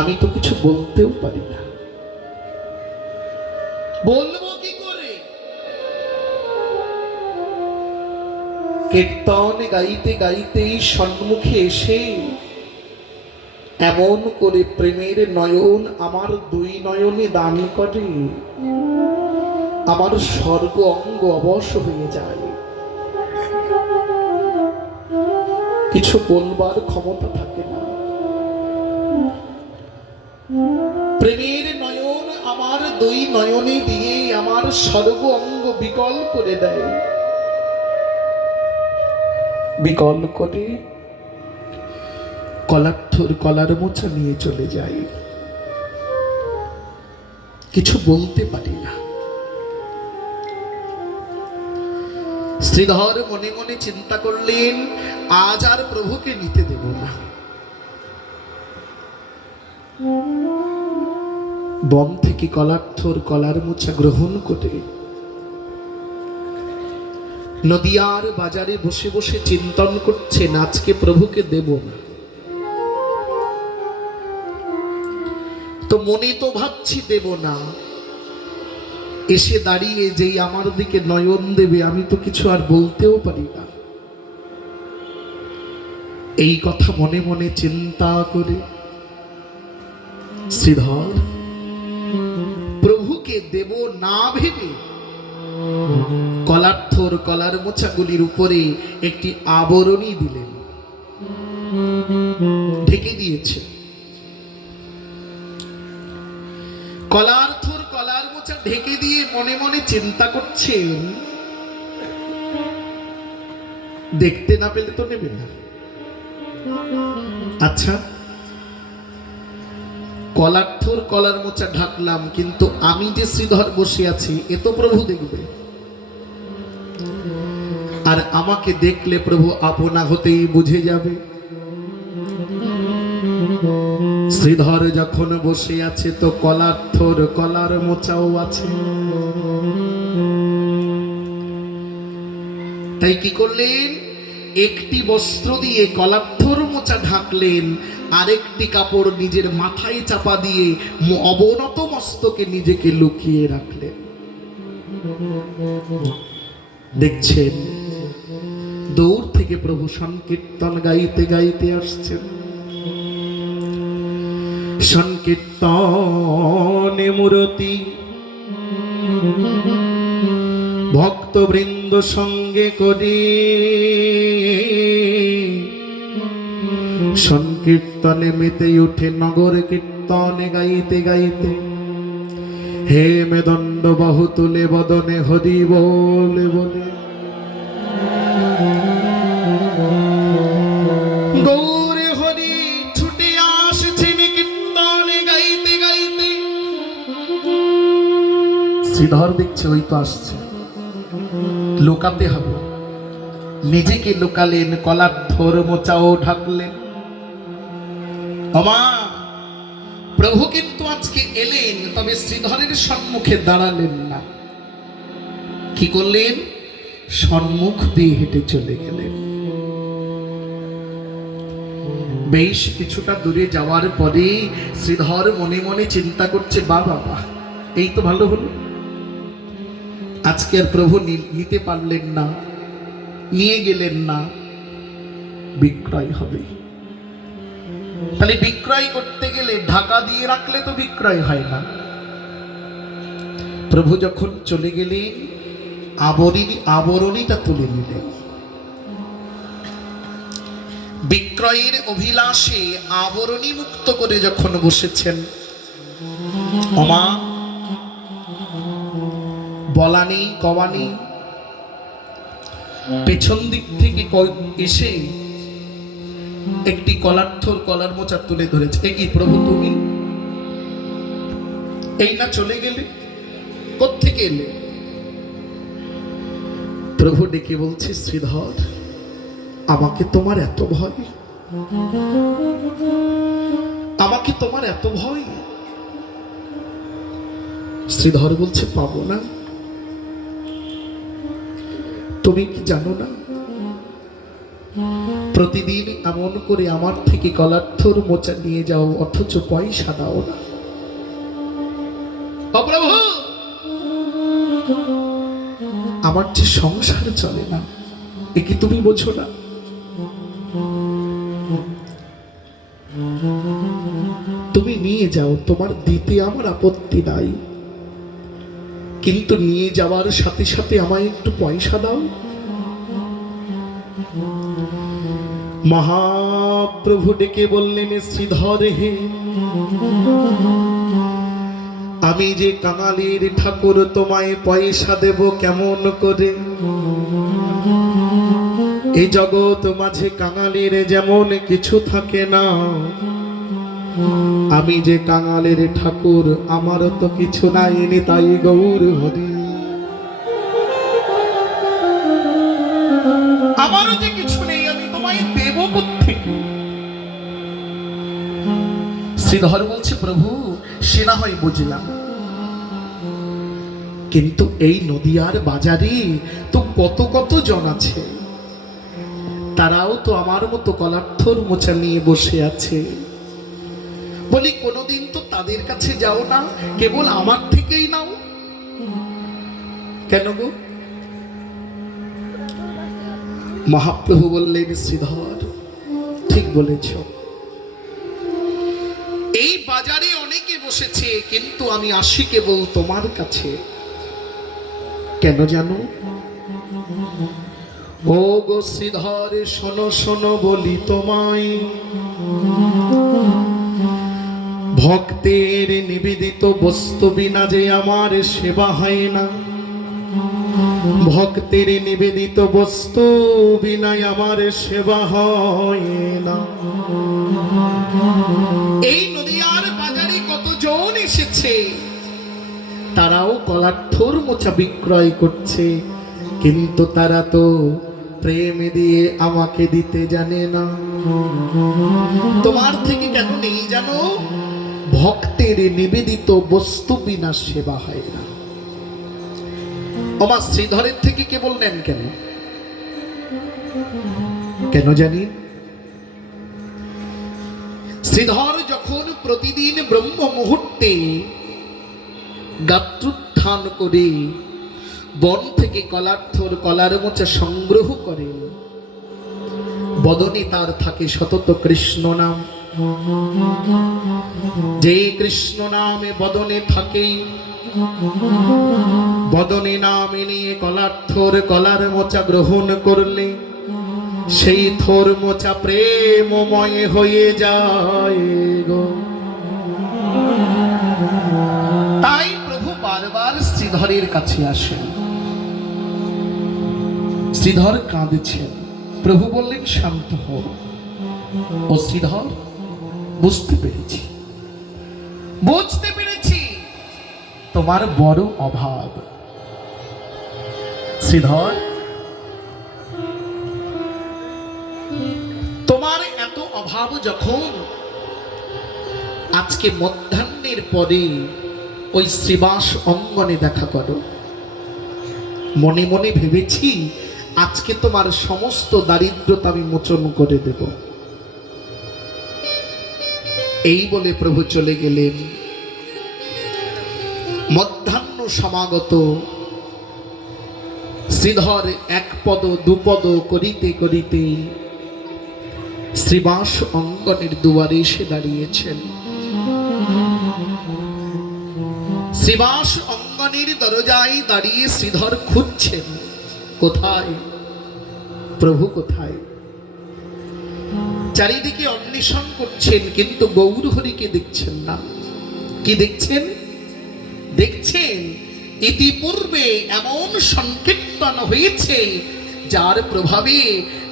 আমি তো কিছু বলতেও পারি না, বলবো কি করে? কীর্তন গাইতে গাইতেই সম্মুখে এসে এমন করে প্রেমের নয়ন আমার দুই নয়নে দান করে, আমার সর্ব অঙ্গ অবশ হয়ে যায়। কিছু বলবার ক্ষমতা থাকে না। প্রেমের নয়ন আমার দুই নয়নে দিয়ে আমার সর্ব অঙ্গ বিকল করে দেয়। বিকল করে কলার্থর কলার মোছা নিয়ে চলে যায়। কিছু বলতে পারি না। শ্রীধর মনে মনে চিন্তা করলেন, আজ আর প্রভুকে নিতে দেব না। বন থেকে কলার্থর কলার মোছা গ্রহণ করে নদিয়ার বাজারে বসে বসে চিন্তন করছেন, আজকে প্রভুকে দেব না। তো মনে তো ভাবছি দেব না, এসে দাঁড়িয়ে যেই আমার দিকে নয়ন দেবে, আমি তো কিছু আর বলতেও পারি না। এই কথা মনে মনে চিন্তা করে শ্রীধর প্রভুকে দেব না ভেবে কলার্থর কলার মোছাগুলির উপরে একটি আবরণী দিলেন, ঢেকে দিয়েছে। কলার্থর কলার মোছা ঢেকে দিয়ে মনে মনে চিন্তা করছেন, দেখতে না পেলে তো নেবে না। আচ্ছা, কলার্থর কলার মোছা ঢাকলাম, কিন্তু আমি যে শ্রীধর বসে আছি এ তো প্রভু দেখবে, আর আমাকে দেখলে প্রভু আপনা হতেই বুঝে যাবে। শ্রীধর যখন বসে আছে তো কলার্থর কলার মোছাও আছে। তাই কি করলেন, একটি বস্ত্র দিয়ে কলার্থর মোছা ঢাকলেন, আরেকটি কাপড় নিজের মাথায় চাপা দিয়ে অবনত মস্তকে নিজেকে লুকিয়ে রাখলেন। দেখছেন দূর থেকে প্রভু সংকীর্তন গাইতে গাইতে আসছেন। সংকীর্তনে মূরতি ভক্তবৃন্দ সঙ্গে করি, সংকীর্তনে মেতে উঠে নগর কীর্তনে গাইতে গাইতে, হে মেদণ্ড বাহু তুলে বদনে হরি বলে বলে, গৌরে হরি ছুটে আসছেন কীর্তনে গাইতে গাইতে। শ্রীধর দেখছে ওই তো আসছে, লুকাতে হবে। নিজেকে লুকালেন, কলার্থর মোচাও ঢাকলেন। আমা প্রভু কিন্তু আজকে এলেন, তবে শ্রীধরের সম্মুখে দাঁড়ালেন না। কি করলেন, সম্মুখ দিয়ে হেঁটে চলে গেলেন। বেশ কিছুটা দূরে যাওয়ার পরে শ্রীধর মনে মনে চিন্তা করছে, বাবা এই তো ভালো হলো, আজকে আর প্রভু নিতে পারলেন না, নিয়ে গেলেন না, বিক্রয় হবে। তাহলে বিক্রয় করতে গেলে ঢাকা দিয়ে রাখলে তো বিক্রয় হয় না। প্রভু যখন চলে গেলেন আবরণীটা তুলে নিলেন। বিক্রয়ের অভিলাষে আবরণী মুক্ত করে যখন বসেছেন, ওমা বলা নেই কওয়া নেই, পেছন দিক থেকে এসে একটি কলার্থর কলার মোচা তুলে ধরেছে। এ কি প্রভু তুমি? এই না চলে গেলে, কোত্থেকে এলে? প্রভু ডেকে বলছে, শ্রীধর আমাকে তোমার এত ভয়, আমাকে তোমার এত ভয়? শ্রীধর বলছে, পাবো না। তুমি কি জানো না প্রতিদিন এমন করে আমার থেকে কলার্থর মোচা নিয়ে যাও, অথচ পয়সা দাও না। প্রভু, আমার যে সংসার চলে না, এ কি তুমি বোঝো না? তুমি নিয়ে যাও, তোমার দিতে আমার আপত্তি নাই, কিন্তু নিয়ে যাওয়ার সাথে সাথে আমায় একটু পয়সা দাও। মহাপ্রভু ডেকে বললেন, শ্রীধর হে, আমি যে কাঙালির ঠাকুর, তোমায় পয়সা দেব কেমন করে? এই জগৎ মাঝে কাঙালির যেমন কিছু থাকে না, আমি যে কাঙালের ঠাকুর, আমারও তো কিছু নাই, তাই গৌর হরি। আমারও যে কিছু নেই, আমি তোমায় দেব কোত্থেকে? শ্রীধর বলছে, প্রভু সে না হয় বুঝলাম, কিন্তু এই নদিয়ার বাজারে তো কত কত জন আছে, তারাও তো আমার মতো কলার্থর মোচা নিয়ে বসে আছে। বলি কোনোদিন তো তাদের কাছে যাও না, কেবল আমার থেকেই নাও কেন গো? মহাপ্রভু বললেন, শ্রীধর ঠিক বলেছ, এই বাজারে অনেকে বসেছে, কিন্তু আমি আসি কেবল তোমার কাছে। কেন জানো? ও গো শ্রীধর, শোনো শোনো বলি তোমায়, ভক্তের নিবেদিত বস্তু বিনা যে আমার সেবা হয় না, ভক্তের নিবেদিত বস্তু বিনা আমার সেবা হয় না। এই নদিয়ার বাজারে কতজন এসেছে, তারাও কলার্থর মোচা বিক্রয় করছে, কিন্তু তারা তো প্রেম দিয়ে আমাকে দিতে জানে না। তোমার থেকে কেন নেই জানো? ভক্তের নিবেদিত বস্তু বিনা সেবা হয় না। আমার শ্রীধরের থেকে কেবল নেন কেন? কেন জানি? শ্রীধর যখন প্রতিদিন ব্রহ্ম মুহূর্তে গাত্রোত্থান করে বন থেকে কলার্থর কলার মোচা সংগ্রহ করেন, বদনে তার থাকে সতত কৃষ্ণ নাম। যে কৃষ্ণ নামে বদনে থাকে, বদনে নামে নিয়ে কলার্থর কলার মোচা গ্রহণ করলে, সেই থোর মোচা প্রেমময় হয়ে যায় গো। তাই প্রভু বারবার শ্রীধরের কাছে আসেন। শ্রীধর কাঁদছেন, প্রভু বললেন, শান্ত হও। ও শ্রীধর, বুঝতে পেরেছি, বুঝতে পেরেছি তোমার বড় অভাব। শ্রীধর, তোমার এত অভাব যখন, আজকে মধ্যাহ্নের পরে ওই শ্রীবাস অঙ্গনে দেখা করো। মনে মনে ভেবেছি আজকে তোমার সমস্ত দারিদ্রতা আমি মোচন করে দেব। এই বলে প্রভু চলে গেলেন। মধ্যাহ্ন সমাগত, শ্রীধর এক পদ দুপদ করিতে করিতে শ্রীবাস অঙ্গনের দুয়ারে এসে দাঁড়িয়েছেন। শ্রীবাস অঙ্গনের দরজায় দাঁড়িয়ে শ্রীধর খুঁজছেন, কোথায় প্রভু, কোথায়? চারিদিকে অন্বেষণ করছেন, কিন্তু গৌরহরিকে দেখছেন না। কি দেখছেন? দেখছেন ইতিপূর্বে এমন সংকীর্তন হয়েছে, যার প্রভাবে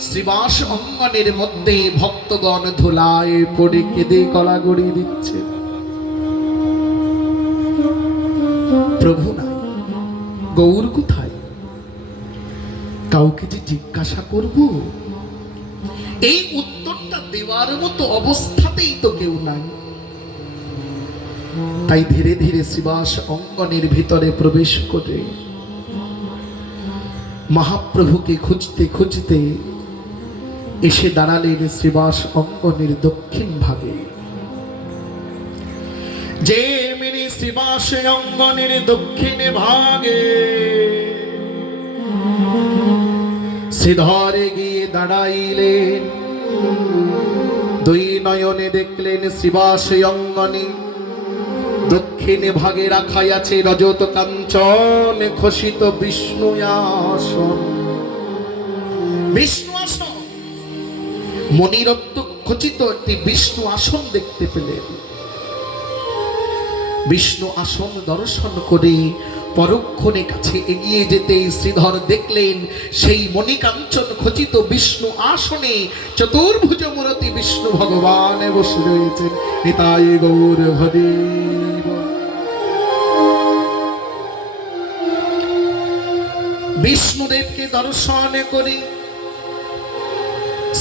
শ্রীবাস অঙ্গনের মধ্যে ভক্তগণ ধুলায় পড়ে কেঁদে গলা গড়িয়ে দিচ্ছে। প্রভু নাই, গৌর কোথায়? কাউকে যে জিজ্ঞাসা করব, এই উত্তরটা দেওয়ার মতো অবস্থাতেই তো কেউ নাই। তাই ধীরে ধীরে শ্রীবাস অঙ্গনের ভিতরে প্রবেশ করে মহাপ্রভুকে খুঁজতে খুঁজতে এসে দাঁড়ালেন শ্রীবাস অঙ্গনের দক্ষিণ ভাগে। যে মেরে শ্রীবাস অঙ্গনের দক্ষিণ ভাগে শ্রীধরে গিয়ে দাঁড়াইলেন, দুই নয়নে দেখলেন শ্রীবাস অঙ্গনে দক্ষিণ ভাগে রাখাই আছে রজত কাঞ্চন খসিত বিষ্ণু আসন। বিষ্ণু আসন, মণিরত্ন খচিত একটি বিষ্ণু আসন দেখতে পেলেন। বিষ্ণু আসন দর্শন করে পরক্ষণে কাছে এগিয়ে যেতে শ্রীধর দেখলেন সেই মণিকাঞ্চন খচিত বিষ্ণু আসনে চতুর্ভুজ মূরতি বিষ্ণু ভগবান বসে রয়েছেন। নিতাই গৌর হরি। বিষ্ণুদেবকে দর্শন করে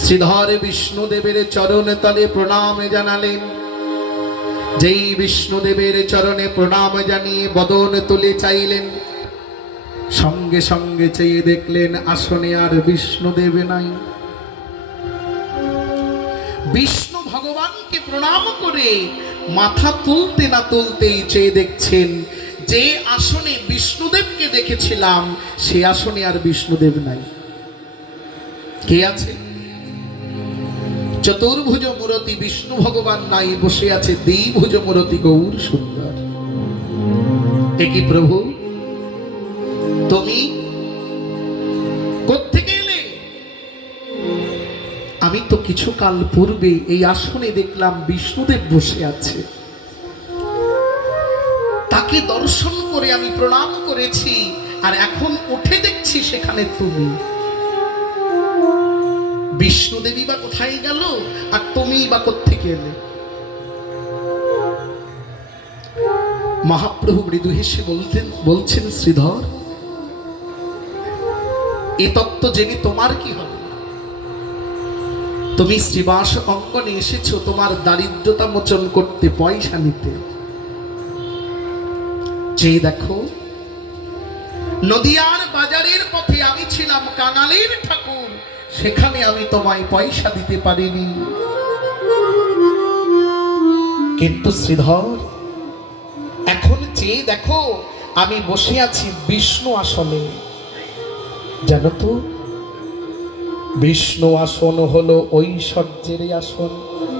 শ্রীধর বিষ্ণুদেবের চরণ তলে প্রণাম জানালেন। যেই বিষ্ণুদেবের চরণে প্রণাম জানিয়ে বদন তুলে চাইলেন, সঙ্গে সঙ্গে চেয়ে দেখলেন আসনে আর বিষ্ণুদেব নাই। বিষ্ণু ভগবানকে প্রণাম করে মাথা তুলতে না তুলতেই চেয়ে দেখছেন যে আসনে বিষ্ণুদেবকে দেখেছিলাম সে আসনে আর বিষ্ণুদেব নাই। কে আছে? চতুর্ভুজ মূরতি বিষ্ণু ভগবান নাই, বসে আছে দ্বিভুজ মূরতি গৌর সুন্দর। একই প্রভু, তুমি কোত্থেকে এলে? আমি তো কিছুকাল পূর্বে এই আসনে দেখলাম বিষ্ণুদেব বসে আছে, তাকে দর্শন করে আমি প্রণাম করেছি, আর এখন উঠে দেখছি সেখানে তুমি। বিষ্ণুদেবী বা কোথায় গেল আর তুমি বা কোত্থেকে এলে? মহাপ্রভু মৃদু হেসে বলছেন শ্রীধর, এ তত্ত্ব জেনে তোমার কি হবে? তুমি শ্রীবাস অঙ্গনে এসেছো তোমার দারিদ্রতা মোচন করতে, পয়সা নিতে। যে দেখো, নদিয়ার বাজারের পথে আমি ছিলাম কাঙালের ঠাকুর, সেখানে আমি তোমায় পয়সা দিতে পারিনি। কিন্তু শ্রীধর, এখন চেয়ে দেখো আমি বসে আছি বিষ্ণু আসনে। জানো তো, বিষ্ণু আসন হলো ঐশ্বর্যের আসন।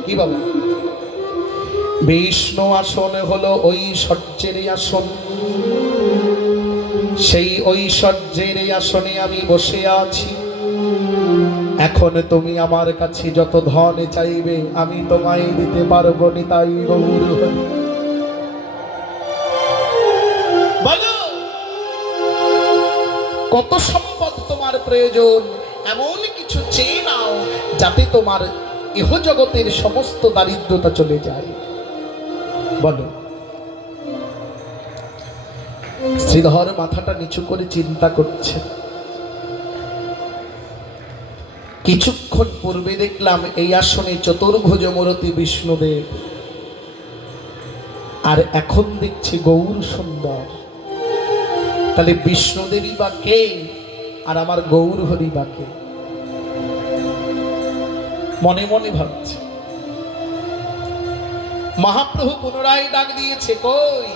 কি বাবা? বিষ্ণু আসন হলো ঐশ্বর্যের আসন। সেই ঐশ্বর্যের আসনে আমি বসে আছি। এখন তুমি আমার কাছে যত ধন চাইবে আমি তোমায় দিতে পারবো। নিতাই গৌর হরি। বলো কত সম্পদ তোমার প্রয়োজন, এমন কিছু চেয়ে নাও যাতে তোমার ইহ জগতের সমস্ত দারিদ্রতা চলে যায়। বলো। শ্রীধর মাথাটা নিচু করে চিন্তা করছে। কিছুক্ষণ পূর্বে দেখলাম এই আসনে চতুর্ভুজ মূরতি বিষ্ণুদেব, আর এখন দেখছি গৌর সুন্দর। তাহলে বিষ্ণুদেবী বা কে আর আমার গৌর হরি বা কে? মনে মনে ভাবছে। মহাপ্রভু পুনরায় ডাক দিয়েছে, কই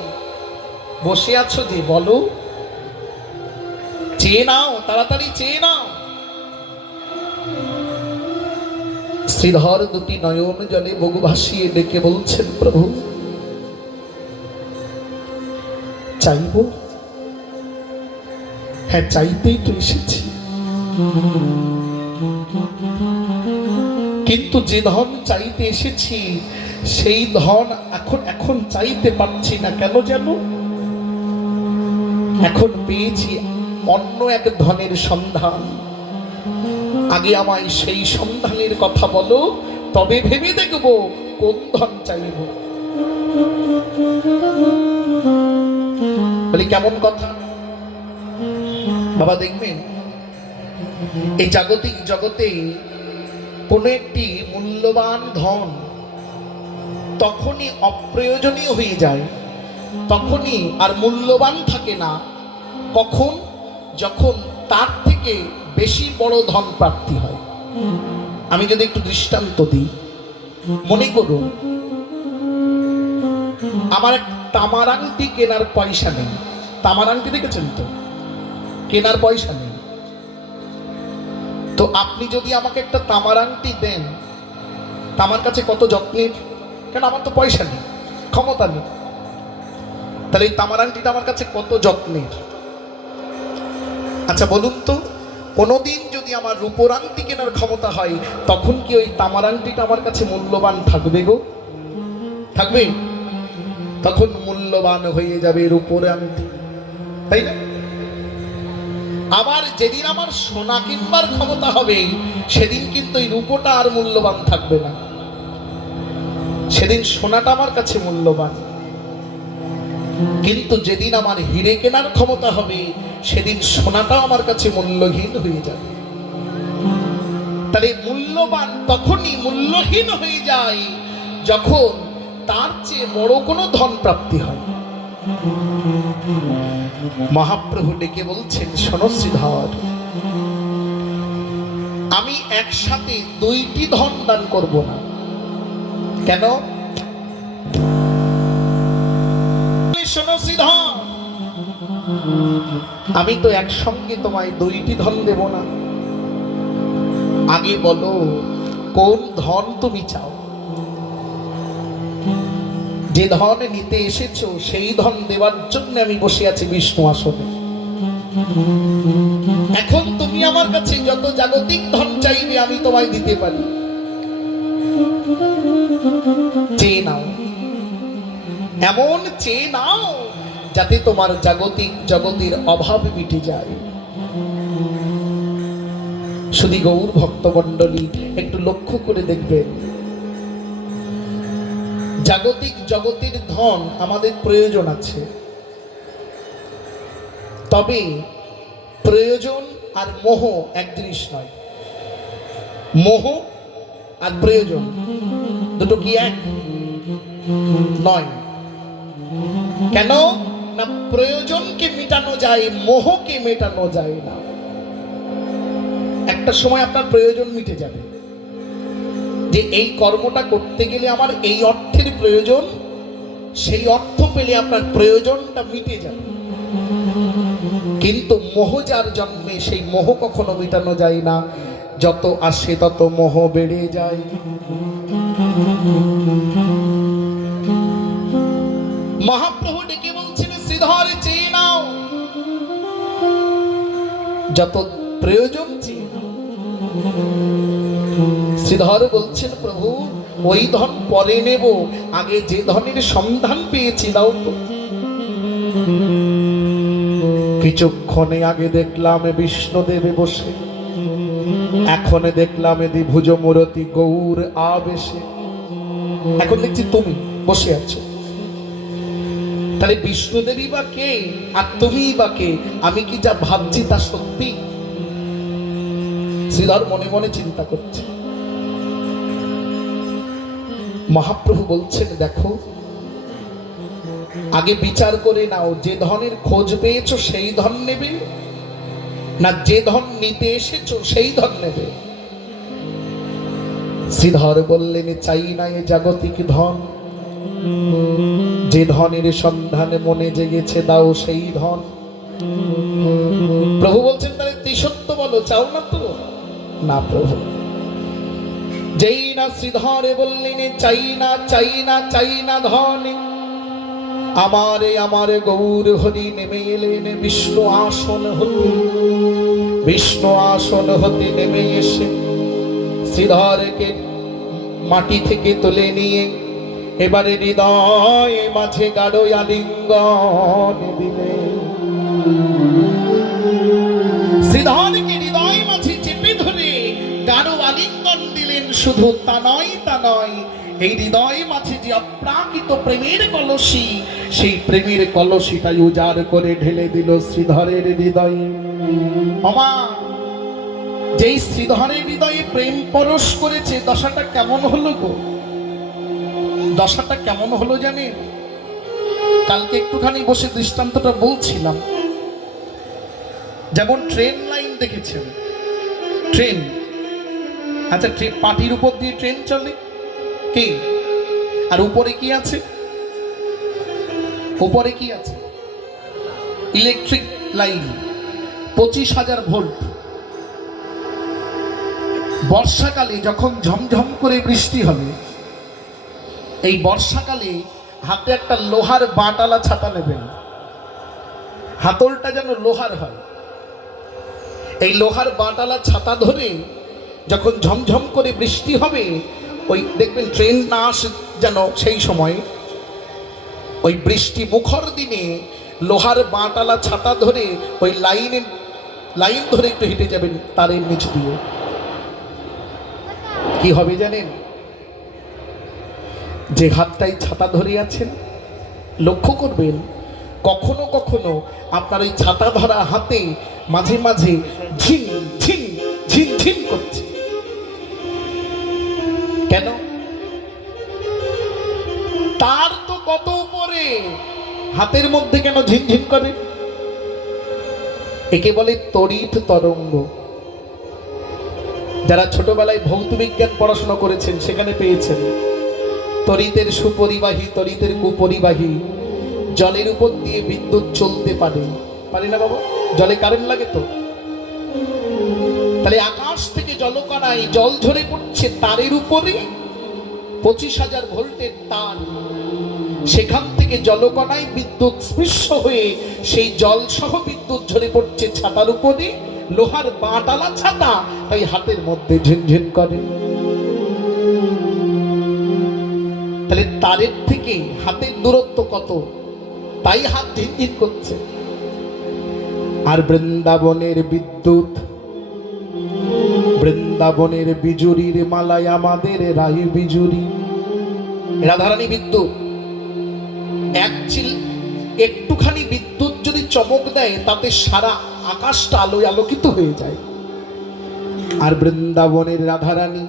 বসে আছো যে? বলো, চেয়ে নাও, তাড়াতাড়ি চেয়ে নাও। শ্রীধর দুটি নয়ন জলে বগু ভাসিয়ে ডেকে বলছেন, প্রভু চাইব? হ্যাঁ, চাইতেই তো এসেছি, কিন্তু যে ধন চাইতে এসেছি সেই ধন এখন চাইতে পারছি না। কেন জানো? এখন পেয়েছি অন্য এক ধনের সন্ধান। আগে আমায় সেই সন্ধানের কথা বলো, তবে ভেবে দেখব কোন ধন চাইব। বলি কেমন কথা বাবা? দেখবেন এই জাগতিক জগতে কোন একটি মূল্যবান ধন তখনই অপ্রয়োজনীয় হয়ে যায়, তখনই আর মূল্যবান থাকে না। কখন? যখন তার থেকে বেশি বড় ধন প্রাপ্তি হয়। আমি যদি একটু দৃষ্টান্ত দিই, মনে করুন আমার এক তামার আংটি কেনার পয়সা নেই। তামার আংটি দেখেছেন তো, কেনার পয়সা নেই। তো আপনি যদি আমাকে একটা তামার আংটি দেন, আমার কাছে কত যত্নের, কেন আমার তো পয়সা নেই, ক্ষমতা নেই। তাহলে এই তামার আংটিটা আমার কাছে কত যত্নের। আচ্ছা বলুন তো, কোনোদিন যদি আমার রূপোর আংটি কেনার ক্ষমতা হয়, তখন কি ওই তামার আংটিটা আমার কাছে মূল্যবান থাকবে গো? থাকবে? তখন মূল্যবান হয়ে যাবে রূপোর আংটি, তাই না? আবার যেদিন আমার সোনা কিনবার ক্ষমতা হবে, সেদিন কিন্তু এই রূপোটা আর মূল্যবান থাকবে না, সেদিন সোনাটা আমার কাছে মূল্যবান। কিন্তু যেদিন আমার হিরে কেনার ক্ষমতা হবে, সেদিন সোনাটাও আমার কাছে মূল্যহীন হয়ে যাবে। তাহলে মূল্যবান তখনই মূল্যহীন হয়ে যায় যখন তার চেয়ে বড় কোনো ধন প্রাপ্তি হয়। মহাপ্রভু ডেকে বলছেন, শোনো শ্রীধর, আমি একসাথে দুইটি ধন দান করব না। কেন? শোনো শ্রীধর, আমি তো একসঙ্গে তোমায় দুইটি ধন দেব না। আগে বলো কোন ধন তুমি চাও? যে ধন নিতে এসেছো সেই ধন দেওয়ার জন্য আমি বসে আছি বিষ্ণু আসনে। এখন তুমি আমার কাছে যত জাগতিক ধন চাইবে আমি তোমায় দিতে পারি, চেয়ে নাও, এমন চেয়ে নাও যাতে তোমার জাগতিক জগতের অভাব মিটে যায়। শুধু গৌর ভক্তমণ্ডলী একটু লক্ষ্য করে দেখবেন, জাগতিক জগতের ধন আমাদের প্রয়োজন আছে, তবে প্রয়োজন আর মোহ এক জিনিস নয়। মোহ আর প্রয়োজন দুটো কি এক নয়? কেন না? প্রয়োজনকে মেটানো যায়, মোহকে মেটানো যায় না। একটা সময় আপনার প্রয়োজন মিটে যাবে, যে এই কর্মটা করতে গেলে আমার এই অর্থের প্রয়োজন, সেই অর্থ পেলে আপনার প্রয়োজনটা মিটে যাবে। কিন্তু মোহ যার জন্মে, সেই মোহ কখনো মেটানো যায় না, যত আসে তত মোহ বেড়ে যায়। মহাপ্রভু ডেকে বলছেন, শ্রীধর চেয়ে নাও, যত প্রয়োজন চেয়ে নাও। শ্রীধর বলছেন, প্রভু ওই ধন পরে নেব, আগে যে ধনের সন্ধান পেয়েছি দাও তো। কিছুক্ষণে আগে দেখলাম বিষ্ণুদেবে বসে, এখন দেখলাম দ্বিভুজ মূরতি গৌর আবেশে। এখন দেখছি তুমি বসে আছো, তাহলে বিষ্ণুদেবী বা কে আর তুমি বা কে? আমি কি যা ভাবছি তা সত্যি? শ্রীধর মনে মনে চিন্তা করছে। মহাপ্রভু বলছেন, দেখো আগে বিচার করে নাও, যে ধনের খোঁজ পেয়েছো সেই ধন নেবে, না যে ধন নিতে এসেছো সেই ধন নেবে? শ্রীধর বললেন, চাই না এ জাগতিক ধন, যে ধনের সন্ধানে মনে জেগেছে দাও সেই ধন। প্রভু বলছেন, তাহলে ত্রিসত্য বলো, চাও না তো? না প্রভু। যেই না শ্রীধরে বললেন, চাই না চাই না চাই না ধন, আমারে আমারে গৌর হরি নেমে এলেন বিষ্ণু আসন হতে। বিষ্ণু আসন হতে নেমে এসে শ্রীধরকে মাটি থেকে তুলে নিয়ে এবারে হৃদয় মাঝে গাঢ় আলিঙ্গন দিলে। শ্রীধরকে হৃদয় মাঝে চেপে ধরে গাঢ় আলিঙ্গন দিলেন। শুধু তা নয়, তা নয়, এই হৃদয় মাঝে যে অপ্রাকৃত প্রেমের কলসি, সেই প্রেমের কলসিটাই উজাড় করে ঢেলে দিল শ্রীধরের হৃদয়ে। আমা যেই শ্রীধরের হৃদয়ে প্রেম পরশ করেছে, দশাটা কেমন হলো গো? দশাটা কেমন হলো জানেন? কালকে একটুখানি বসে দৃষ্টান্তটা বলছিলাম। যেমন ট্রেন লাইন দেখেছেন, ট্রেন আচ্ছা, পাটির উপর দিয়ে ট্রেন চলে কি? আর উপরে কি আছে? উপরে কি আছে? Electric line, 25,000 volt. বর্ষাকালে যখন ঝমঝম করে বৃষ্টি হবে, এই বর্ষাকালে হাতে একটা লোহার বাটালা ছাতা নেবেন, হাতলটা যেন লোহার হয়। এই লোহার বাটালা ছাতা ধরে যখন ঝমঝম করে বৃষ্টি হবে, ওই দেখবেন ট্রেন না আসে যেন সেই সময়, ওই বৃষ্টি মুখর দিনে লোহার বাটালা ছাতা ধরে ওই লাইন ধরে একটু হেঁটে যাবেন তারের নিচ দিয়ে। কি হবে জানেন? যে হাতটাই ছাতা ধরে আছেন, লক্ষ্য করবেন কখনো কখনো আপনার ওই ছাতা ধরা হাতে মাঝে মাঝে ঝিন ঝিন ঝিন ঝিন করছে। কেন? তার তো কত উপরে, হাতের মধ্যে কেন ঝিনঝিন করে? একে বলে তড়িৎ তরঙ্গ। যারা ছোটবেলায় ভৌত বিজ্ঞান পড়াশোনা করেছেন সেখানে পেয়েছেন তড়িতের সুপরিবাহী, তড়িতের কুপরিবাহী। জলের উপর দিয়ে বিদ্যুৎ চলতে পারে না বাবা? জলে কারেন্ট লাগে তো। তাহলে আকাশ থেকে জলকণায় জল ঝরে পড়ছে তারের উপরে, 25,000 ভোল্টের তার। সেখান থেকে জলকণায় বিদ্যুৎ স্পৃশ হয়ে সেই জল সহ বিদ্যুৎ ঝরে পড়ছে ছাতার উপরে, লোহার বাটালা ছাতা, তাই হাতের মধ্যে ঝিনঝিন করে। তাহলে তারের থেকে হাতের দূরত্ব কত, তাই হাত ঝিনঝিন করছে। আর বৃন্দাবনের বিদ্যুৎ, বৃন্দাবনের বিজুরির মালায় আমাদের রায় বিজুরি, রাধারানী বিদ্যুৎ। একটুখানি বিদ্যুৎ যদি চমক দেয় তাতে সারা আকাশটা আলোয় আলোকিত হয়ে যায়। আর বৃন্দাবনের রাধারানী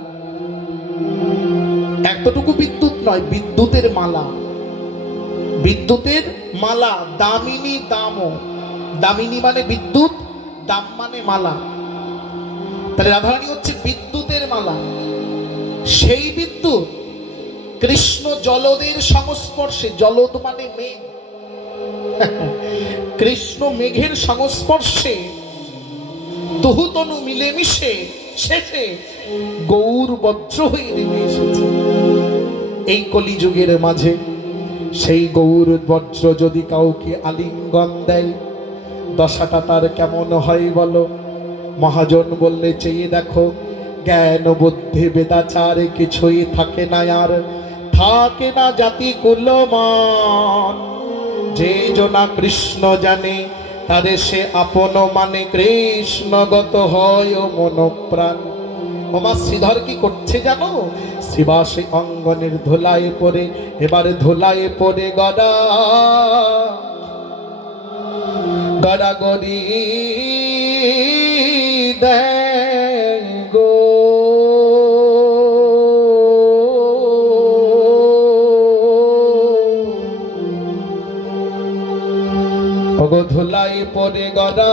এতটুকু বিদ্যুৎ নয়, বিদ্যুতের মালা, বিদ্যুতের মালা। দামিনী, দামও, দামিনী মানে বিদ্যুৎ, দাম মানে মালা। তাহলে রাধারানী হচ্ছে বিদ্যুতের মালা। সেই বিদ্যুৎ কৃষ্ণ জলদের সংস্পর্শে, জলদ মানে মেঘ, কৃষ্ণ মেঘের সংস্পর্শে তহুতনু মিলেমিশে শেষে গৌর বজ্র হয়ে নেমে এসেছে এই কলিযুগের মাঝে। সেই গৌর বজ্র যদি কাউকে আলিঙ্গন দেয়, দশাটা তার কেমন হয় বলো? মহাজন বললে চেয়ে দেখো, জ্ঞান বুদ্ধি বেদাচার কিছুই থাকে না, আর থাকে না জাতি কুলমান। যে জনা কৃষ্ণ জানে তারে সে আপন মানে, কৃষ্ণগত হয় মনপ্রাণ। ওমা শ্রীধর কি করছে জানো? শিবাসী অঙ্গনের ধুলায় পড়ে, এবারে ধুলায় পড়ে গড়া গড়াগড়ি দেয় গো। ওগো ধুলাই পড়ে গড়া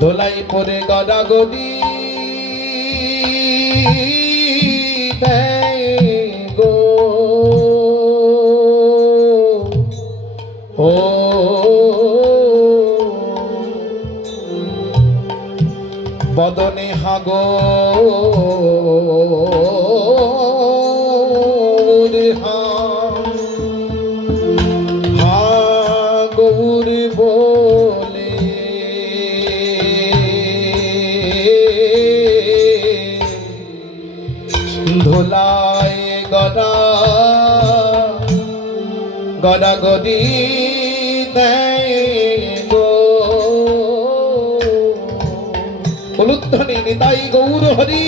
ধুলাই পড়ে গড়া গড়ি গো। ও বদনে হাগো গৌর বলে ধোলায় গড়া গড়া গড়ি দেয় গো। উলুধ্বনি নিতাই গৌর হরি।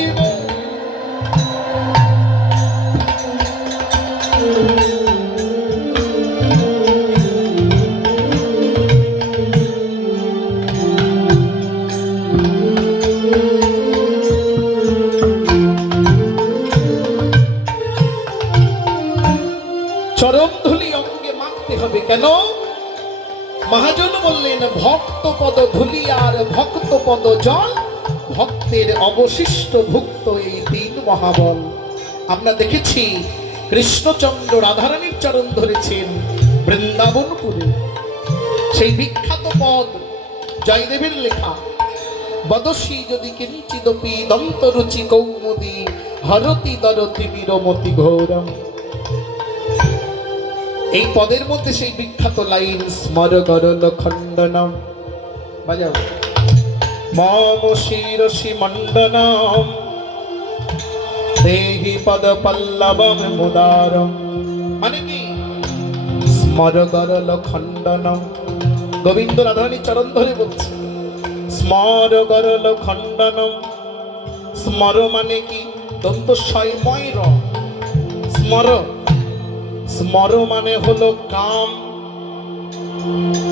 চরম ধুলি অঙ্গে মাখতে হবে। কেন? ভক্ত পদ ধুলি আর ভক্ত পদ জল, ভক্তের অবশিষ্ট ভুক্ত এই তিন মহাবল। আমরা দেখেছি কৃষ্ণচন্দ্র রাধারানীর চরণ ধরেছেন বৃন্দাবনপুরে। সেই বিখ্যাত পদ জয়দেবের লেখা, বদসী যদি কিঞ্চিদপি দন্তরুচি কৌমুদী হরতি দরতি বীরমতি ঘোরম। এই পদের মধ্যে সেই বিখ্যাত লাইন, স্মর গরল খণ্ডনম, বাজাও, মম শিরসি মণ্ডনম দেহি পদ পল্লবম মুদারম। মানে কি? স্মর গরল খণ্ডনম, গোবিন্দ রাধারানীর চরণ ধরে বলছে স্মর গরল খণ্ডনম। স্মর মানে কি? দন্ত স্বয়ময় র, স্মর, স্মর মানে হলো কাম,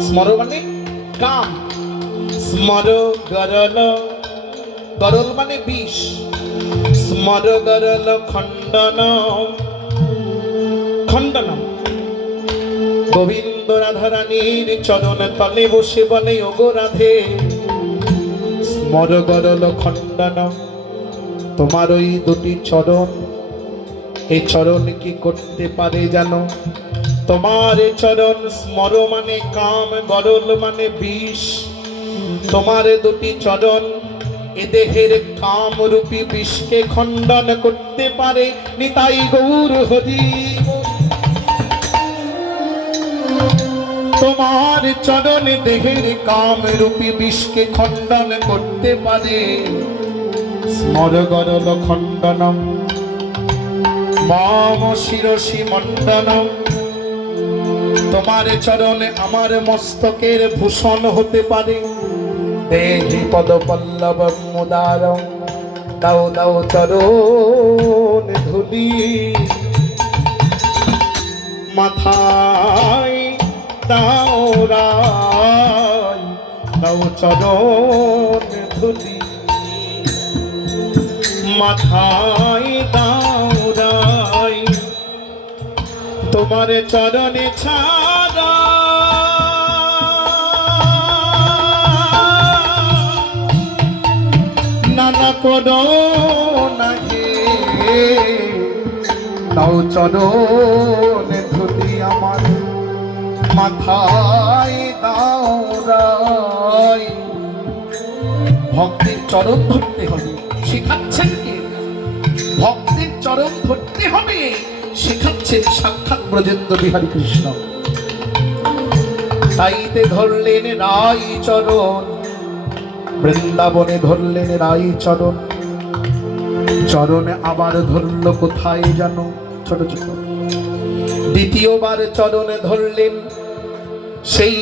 স্মর মানে কাম। স্মর গরল, গরল মানে বিষ, স্মর গরল খণ্ডনম, খণ্ডনম। গোবিন্দ রাধারানীর চরণ তলে বসে বলে, ওগো রাধে, স্মর গরল খণ্ডনম, তোমার ওই দুটি চরণ, এই চরণ কি করতে পারে জানো? তোমার চরণ, স্মর মানে কাম, গরল মানে বিষ, তোমার দুটি চরণ এ দেহের কাম রূপী বিষকে খণ্ডন করতে পারে। নিতাই গৌর হরি, তোমার চরণ দেহের কাম রূপী বিষকে খণ্ডন করতে পারে। স্মর গরল খণ্ডনম মম শিরসি মণ্ডনম, তোমার চরণে আমার মস্তকের ভূষণ হতে পারে। দেহি পদ পল্লবম মুদারম, দাও দাও চরণ ধুলি, মাথায় দাও রায়, দাও চরণ ধুলি, মাথায় দাও রায়, তোমার চরণে ছাড়া নানা করো নাহি। দাও চরণ ধুলি আমার, মাথায় দাও রায়। ভক্তির চরণ ধরতে হবে, শেখাচ্ছেন কে? ভক্তির চরণ ধরতে হবে শেখাচ্ছেন সাক্ষাৎ ব্রজেন্দ্র বিহারী কৃষ্ণ। তাইতে ধরলেন রাই চরণ, বৃন্দাবনে ধরলেন রাই চরণ। চরণে আবার ধরল কোথায় জানো? ছোট ছোট। দ্বিতীয়বার চরণে ধরলেন সেই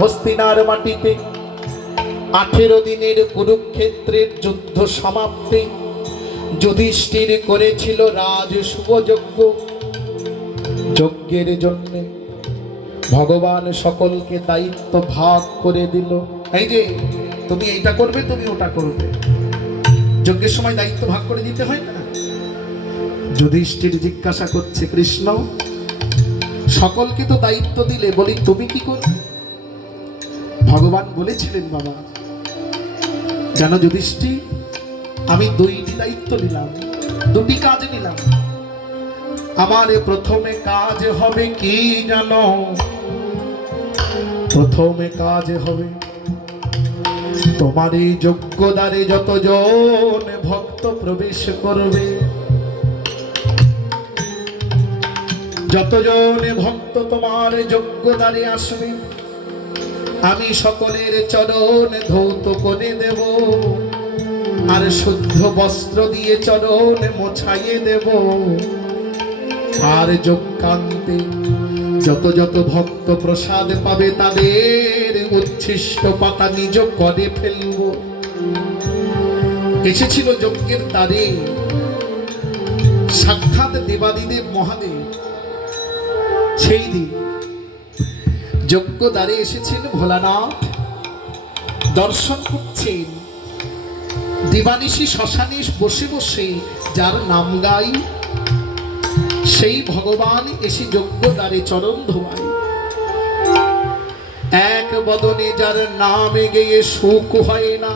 হস্তিনার মাটিতে। 18 দিনের কুরুক্ষেত্রের যুদ্ধ সমাপ্তে যুধিষ্ঠির করেছিল রাজ শুভযজ্ঞ। যজ্ঞের জন্য ভগবান সকলকে দায়িত্ব ভাগ করে দিল। এই যে তুমি এইটা করবে, তুমি ওটা করবে। যজ্ঞের সময় দায়িত্ব ভাগ করে দিতে হয় না? যুধিষ্ঠির জিজ্ঞাসা করছে, কৃষ্ণ সকলকে তো দায়িত্ব দিলে, বলি তুমি কি করবে? ভগবান বলেছিলেন, বাবা জানো যুধিষ্ঠির, আমি 2টি দায়িত্ব নিলাম, 2টি কাজ নিলাম। আমার প্রথমে কাজ হবে কি জানো? প্রথমে কাজ হবে তোমার এই যজ্ঞদ্বারে যতজন ভক্ত প্রবেশ করবে, যতজন ভক্ত তোমার যজ্ঞদ্বারে আসবে, আমি সকলের চরণ ধৌত করে দেব, আর শুদ্ধ বস্ত্র দিয়ে চরণ মোছাইয়ে দেব। আর যজ্ঞান্তে যত যত ভক্ত প্রসাদ পাবে তাদের উচ্ছিষ্ট পাতা নিজ করে ফেলব। এসেছিল যজ্ঞের দ্বারে সাক্ষাৎ দেবাদিদেব মহাদেব। সেই দিন যজ্ঞ দ্বারে এসেছেন ভোলানাথ, দর্শন করছেন। দিবানিশি শ্মশানে বসে বসে যার নাম গাই, সেই ভগবান এসে যজ্ঞ দ্বারে চরণ ধোয়ায়। এক বদনে যার নামে গেয়ে সুখ হয় না,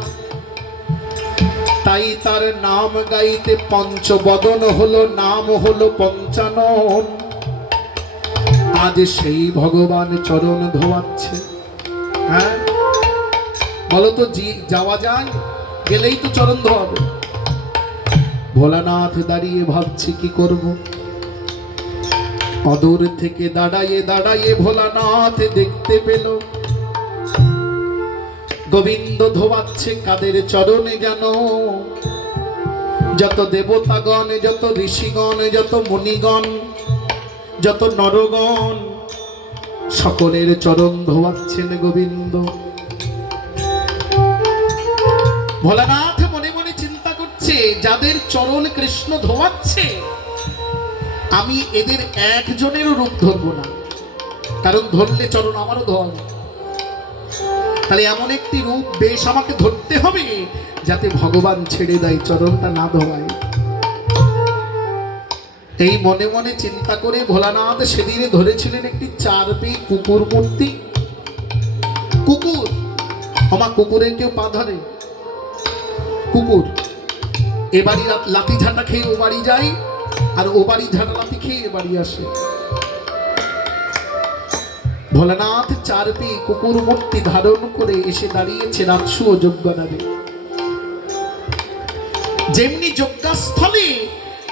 তাই তার নাম গাইতে পঞ্চবদন হলো, নাম হলো পঞ্চানন। আজ সেই ভগবান চরণ ধোয়াচ্ছে। হ্যাঁ বলো তো, যাওয়া যায়? গেলেই তো চরণ ধোয়াবে। ভোলানাথ দাঁড়িয়ে ভাবছে কি করব। অদূর থেকে দাঁড়াইয়ে দাঁড়াইয়ে ভোলানাথ দেখতে পেল গোবিন্দ ধোয়াচ্ছে কাদের চরণে জানো? যত দেবতাগণ, যত ঋষিগণ, যত মুনিগণ, যত নরগণ, সকলের চরণ ধোয়াচ্ছেন গোবিন্দ। ভোলানাথ মনে মনে চিন্তা করছে, যাদের চরণ কৃষ্ণ ধোয়াচ্ছে আমি এদের একজনেরও রূপ ধরবো না, কারণ ধরলে চরণ আমারও ধোয়াবে। তাহলে এমন একটি রূপ বেশ আমাকে ধরতে হবে যাতে ভগবান ছেড়ে দেয়, চরণটা না ধোয়ায়। এই মনে মনে চিন্তা করে ভোলানাথ সেদিনে ধরেছিলেন একটি 4 পে কুকুর মূর্তি। কুকুর, আমার কুকুরের কেউ পা ধরে? কুকুর এ বাড়ি লাঠি ঝাঁটা খেয়ে ও বাড়ি যায়, আর ও বাড়ি ঝাঁটা লাঠি খেয়ে এ বাড়ি আসে। ভোলানাথ 4 পে কুকুর মূর্তি ধারণ করে এসে দাঁড়িয়েছে রাজসু ও যজ্ঞনারে। যেমনি যজ্ঞাস্থলে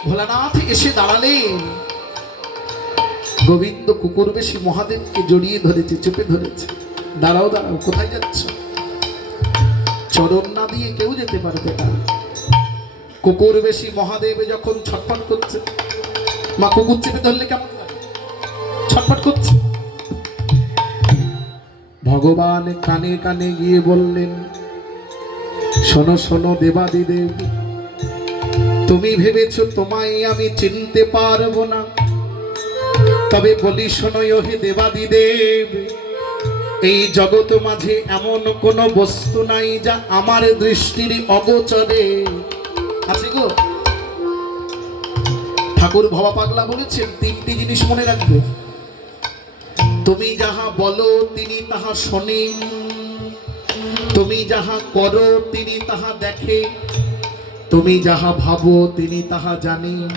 ভোলানাথ এসে দাঁড়ালেন, গোবিন্দ কুকুর বেশি মহাদেবকে জড়িয়ে ধরেছে, চেপে ধরেছে। দাঁড়াও দাঁড়াও, কোথায় যাচ্ছ? চরণ না দিয়ে কেউ যেতে পারবে না। কুকুর বেশি মহাদেব যখন ছটফট করছে, মা কুকুর চেপে ধরলে কেমন লাগে? ছটফট করছে। ভগবান কানে কানে গিয়ে বললেন, শোনো শোনো দেবাদিদেব, তুমি ভেবেছো তোমায় আমি চিনতে পারবো না, তবে বলি শোনো হে দেবাদিদেব, এই জগৎ মাঝে এমন কোন বস্তু নাই যা আমার দৃষ্টির অগোচরে আছে গো। ঠাকুর ভবা পাগলা বলেছেন 3টি জিনিস মনে রাখবে। তুমি যাহা বলো তিনি তাহা শোনেন, তুমি যাহা করো তিনি তাহা দেখে, তুমি যাহা ভাবো তিনি তাহা জানেন।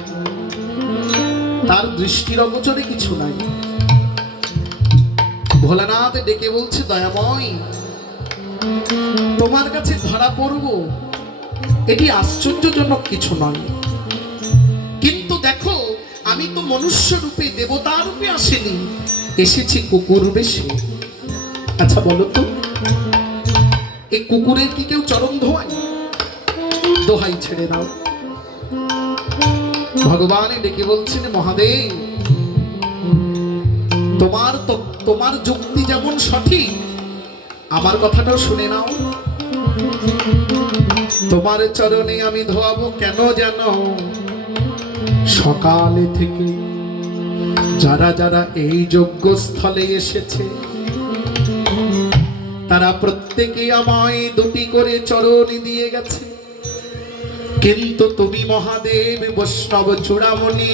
তার দৃষ্টির অগোচরে কিছু নাই। ভোলানাথ ডেকে বলছে, দয়াময় তোমার কাছে ধরা পড়ব এটি আশ্চর্যজনক কিছু নয়, কিন্তু দেখো আমি তো মনুষ্য রূপে দেবতা রূপে আসেনি, এসেছি কুকুর বেশে। আচ্ছা বলো তো, এই কুকুরের কি কেউ চরণ ধোয়ায়? দোহাই ছেড়ে দাও। ভগবান ডেকে বলছেন, মহাদেব তোমার যুক্তি যেমন সঠিক, আমার কথাটাও শুনে নাও। তোমার চরণে আমি ধোয়াবো কেন জানো? সকালে থেকে যারা যারা এই যজ্ঞস্থলে এসেছে তারা প্রত্যেকে আমায় 2টি করে চরণ দিয়ে গেছে, কিন্তু তুমি মহাদেব বৈষ্ণব চূড়ামণি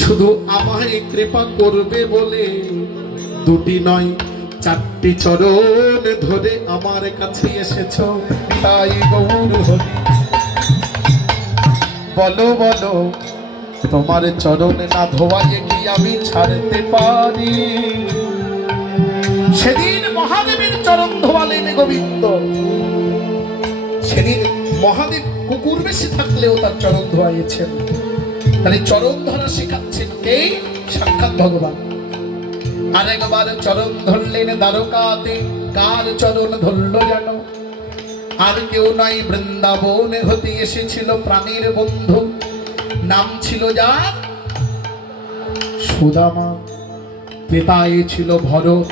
শুধু আমায় কৃপা করবে বলে 2টি নয় 4টি চরণ ধরে আমার কাছে এসেছ। তাই গৌর হরি বলো বলো, তোমার চরণ না ধোয়ায় কি আমি ছাড়তে পারি? সেদিন মহাদেবের চরণ ধোয়ালেন গোবিন্দ। সেদিন মহাদেব কুকুর বেশি থাকলেও তার চরণ ধোয়াইয়েছেন। তাহলে চরণ ধরা শেখাচ্ছেন কে? সাক্ষাৎ ভগবান। আরেকবার চরণ ধরলেন দ্বারকাতে। কার চরণ ধরল জানো? আর কেউ নাই, বৃন্দাবন হতে এসেছিল প্রাণীর বন্ধু, নাম ছিল যার সুদামা। পিতায় ছিল ভরত,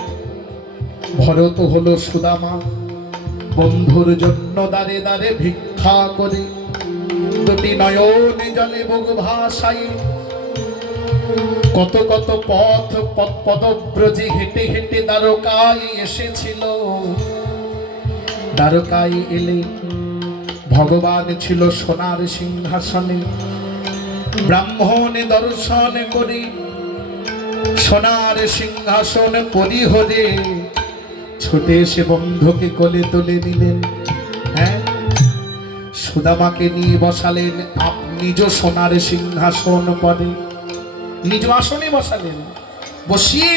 ভরত হলো সুদামা। বন্ধুর জন্য দাঁড়ে দাঁড়ে ভিক্ষা করে 2টি নয়ন জলে বুক ভাসায় কত কত পদব্রজে হেঁটে হেঁটে দ্বারকায় এসেছিল। দ্বারকায় এলে ভগবান ছিল সোনার সিংহাসনে। ব্রাহ্মণে দর্শন করে সোনার সিংহাসন পরিহরে ছুটে এসে বন্ধুকে কোলে তুলে নিলেন। হ্যাঁ, সুদামাকে নিয়ে বসালেন নিজ সোনার সিংহাসন পদে, নিজ আসনে বসালেন। বসিয়ে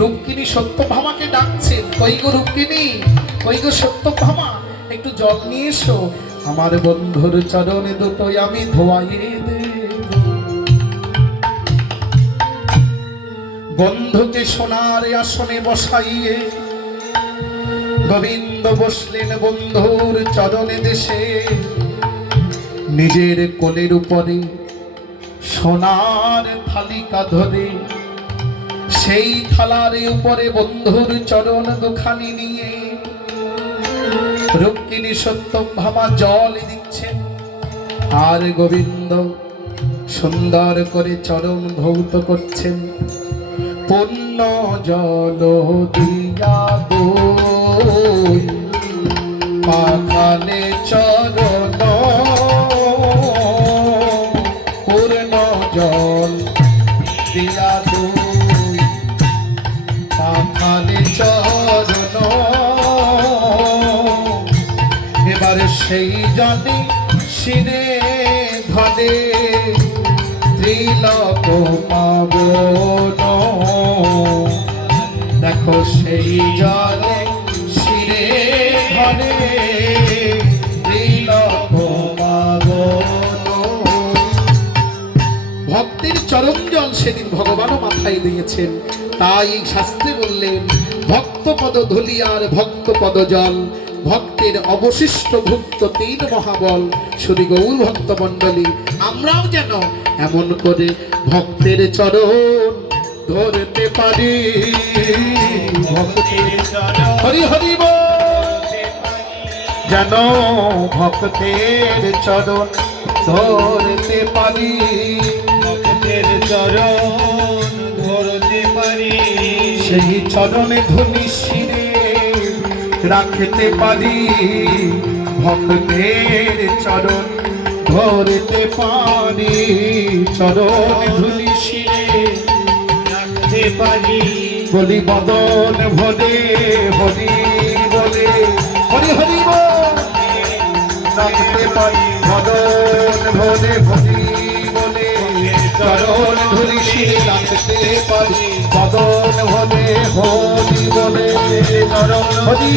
রুক্মিণী সত্যভামাকে ডাকছেন, কই গো রুক্মিণী, কই গো সত্যভামা, একটু জল নিয়ে এসো, আমার বন্ধুর চরণে দুটোই আমি ধোয়াইয়ে দেব। বন্ধুকে সোনার আসনে বসাইয়ে গোবিন্দ বসলেন বন্ধুর চরণে দেশে। নিজের কোলের উপরে সোনার থালিকা ধরে, সেই থালার উপরে বন্ধুর চরণ দুখানি নিয়ে রুক্মিণী সত্যভামা জল দিচ্ছেন, আর গোবিন্দ সুন্দর করে চরণ ধৌত করছেন। পুণ্য জল দিয়া দই পাখালে চরণ, পূর্ণ জল দিয়া দই পাখালে চরণ। এবারে সেই জলে শিরে ধরে ত্রিলোক পাবন। দেখো সেই জলে শিরে ধরে ত্রিলোক পাবন। ভক্তের চরণ জল সেদিন ভগবানও মাথায় দিয়েছেন, তাই শাস্ত্রে বললেন ভক্তপদ ধুলিয়ার ভক্তপদ জল, ভক্তের অবশিষ্ট ভুক্ত তিন মহাবল। শ্রী গৌর ভক্ত মণ্ডলী, আমরাও যেন এমন করে ভক্তের চরণ ধরতে পারি। হরি হরি বল, যেন ভক্তের চরণ ধরতে পারি, ভক্তের চরণ ধরতে পারি, সেই চরণে ধুলি শিরে রাখতে পারি, ভক্তের চরণ ধরতে পারি, চরণ ধুলি শিরে রাখতে পারি। বলি বদন ভরে হরি বলে, হরি হরি বল, রাখতে পারি বদন ভরে হরি বলে, চরণ ধুলি শিরে রাখতে পারি, বদন ভরে হরি বলে, চরণ হরি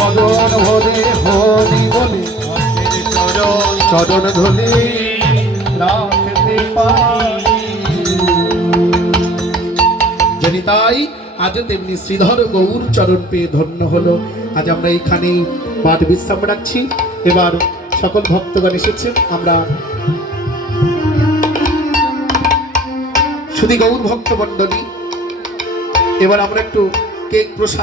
বদন ভরে হরি বলে, চরণ ধুলি রাখতে পারি। যদি তাই আজ তেমনি শ্রীধর গৌর চরণ পেয়ে ধন্য হলো। আজ আমরা এইখানেই পাঠ বিশ্রাম রাখছি। এবার সকল ভক্তগণ এসেছেন, আমরা শুধু গৌর ভক্ত মণ্ডলী, এবার আমরা একটু কেক প্রসাদ